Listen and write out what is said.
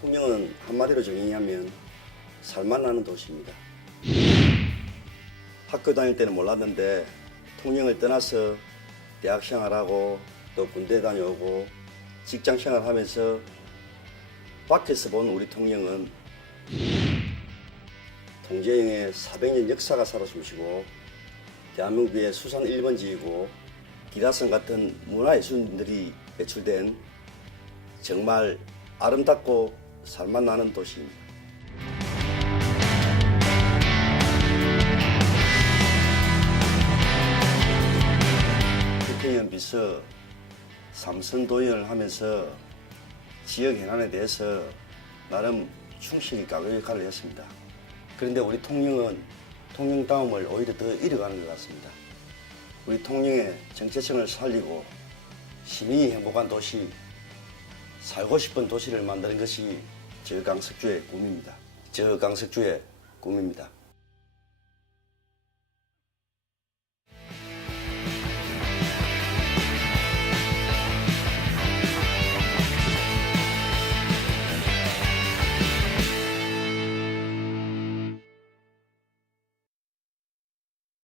통영은 한마디로 정의하면 살만 나는 도시입니다. 학교 다닐 때는 몰랐는데 통영을 떠나서 대학 생활하고 또 군대 다녀오고 직장 생활하면서 밖에서 본 우리 통영은 통제영의 400년 역사가 살아 숨쉬고 대한민국의 수산 1번지이고 기라성 같은 문화예술인들이 배출된 정말 아름답고 살만 나는 도시입니다. 태평양 비서 삼선 도연을 하면서 지역 현안에 대해서 나름 충실히 가교 역할을 했습니다. 그런데 우리 통영은 통영다움을 오히려 더 잃어가는 것 같습니다. 우리 통영의 정체성을 살리고 시민이 행복한 도시, 살고 싶은 도시를 만드는 것이 저 강석주의 꿈입니다. 저 강석주의 꿈입니다.